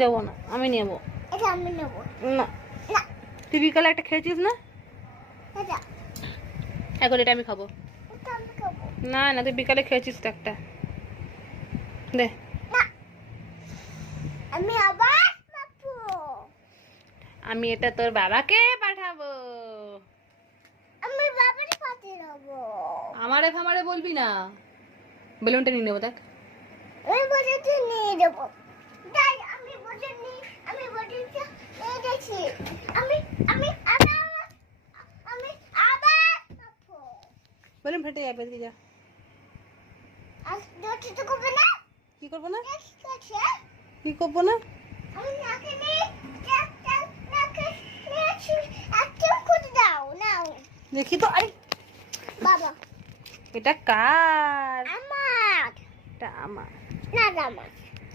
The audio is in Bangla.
দেবো না, আমি নেবো না। তুই বিকালে একটা খেয়েছিস না? এখন এটা আমি খাবো না। না তুই বিকালে খেয়েছিস তো একটা, দে। আমি এটা তোর বাবাকে পাঠাবো। আমারে ফামারে বলবি না। বেলুনটা নিয়ে নেবো, দেখ। বেলুন ফেটে যাবে, এদিকে যা। কি করবো না? কি করবো না? দেখি তো। আরে বাবা, এটা কার? আমার এটা আমার। না আমার